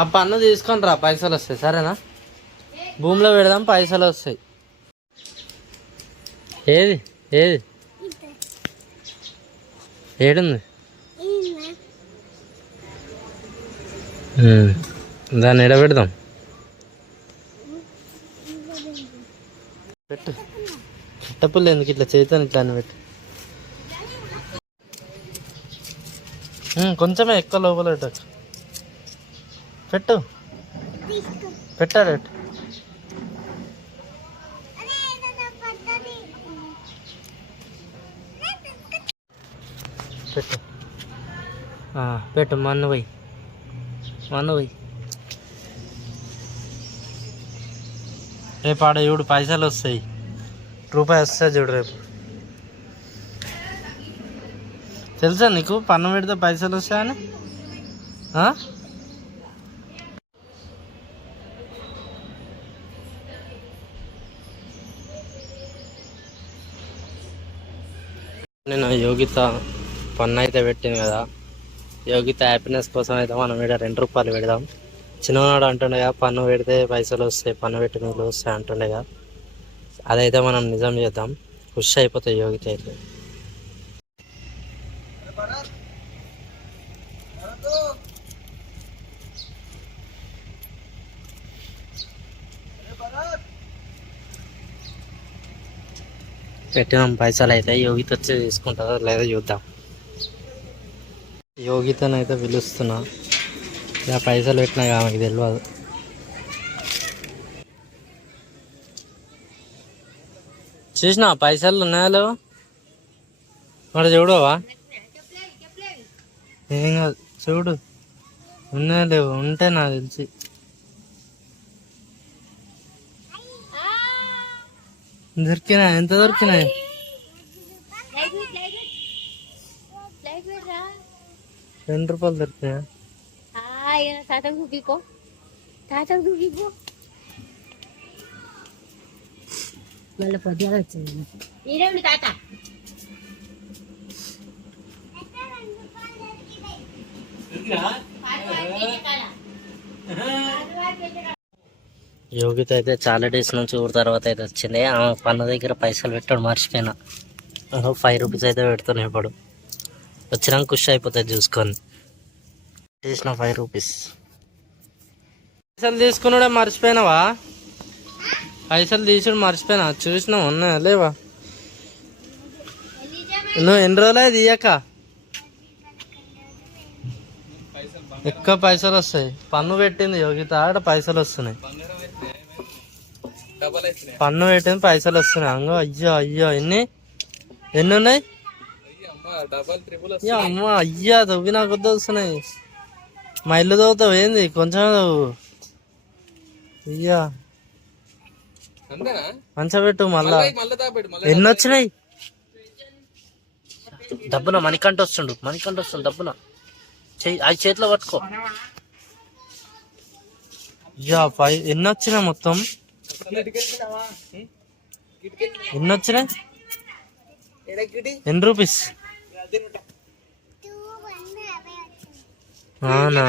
ఆ పన్ను తీసుకొని రా పైసలు వస్తాయి సరేనా? భూమిలో పెడదాం పైసలు వస్తాయి. ఏది? ఏది? ఏడుంది? దాన్ని ఎడబెడదాం. పెట్టు. చిట్టపుల్లు ఎందుకు ఇట్లా చేతాను ఇట్లా అని పెట్టు. కొంచెమే ఎక్కువ లోపల పెట్టచ్చు. పెట్టు. పెట్టాడు పెట్టు పెట్టు. మన్ను పోయి. మన్ను పోయి. రేపు ఆడ చూడు పైసలు వస్తాయి. రూపాయి వస్తాయి చూడు రేపు. తెలుసా నీకు? పన్ను పెడితే పైసలు వస్తాయని? నేను యోగిత పన్ను అయితే పెట్టింది కదా. యోగిత హ్యాపీనెస్ కోసం అయితే మనం ఇక్కడ రెండు రూపాయలు పెడదాం. చిన్ననాడు అంటుండగా పన్ను పెడితే పైసలు వస్తాయి పన్ను పెట్టి నీళ్ళు వస్తాయి అంటుండగా అదైతే మనం నిజం చేద్దాం. ఖుషి అయిపోతాయి యోగిత అయితే. పెట్టినాం పైసలు అయితే యోగిత వచ్చి తీసుకుంటారా లేదా చూద్దాం. యోగితనైతే పిలుస్తున్నా. ఇలా పైసలు పెట్టినా ఆమెకి తెలియదు చూసిన పైసలు ఉన్నాయా లేవా? మరి చూడవా? ఏం కాదు. చూడు. ఉన్నాయా లేవు? ఉంటే నాకు తెలిసి. దొరికినాయి ఎంత దొరికినాయి రెండు రూపాయలు దొరికినాయా తాతకు చూపికో తాతకు చూపికో మళ్ళీ పొద్దుగా వచ్చింది మీరేమిటి తాత యోగిత అయితే చాలా డేస్ నుంచి ఊరి తర్వాత అయితే వచ్చింది. ఆమె పన్ను దగ్గర పైసలు పెట్టాడు మర్చిపోయినా. ఫైవ్ రూపీస్ అయితే పెడుతున్నాయి ఇప్పుడు. వచ్చినాక ఖుష్ అయిపోతుంది చూసుకొని. చేసిన ఫైవ్ రూపీస్ పైసలు తీసుకున్నాడే మర్చిపోయినావా? పైసలు తీసుడు మర్చిపోయినా. చూసినా ఉన్నాయా లేవా? నువ్వు ఎన్ని రోజులు తీయక? ఎక్కువ పైసలు వస్తాయి. పన్ను పెట్టింది యోగిత ఆడ పైసలు వస్తున్నాయి. పన్ను పెట్టింది పైసలు వస్తున్నాయి. అంగో అయ్యో అయ్యో ఎన్ని? ఎన్ని ఉన్నాయి? అయ్యో అమ్మ అయ్యా తవ్వి నాకు వద్ద వస్తున్నాయి. మా ఇల్లు తవ్వుతావు ఏంది? కొంచెం తవ్వు. అయ్యా. మంచిగా పెట్టు మళ్ళా. ఎన్ని వచ్చినాయి? డబ్బున మణికంట వస్తుండు మణికంట వస్తుండు డబ్బున. చెయ్యి అది చేతిలో పట్టుకో. యా పై ఎన్ని వచ్చినాయి మొత్తం? ఎన్ని వచ్చినాయి ఎన్ని రూపీస్? అవునా?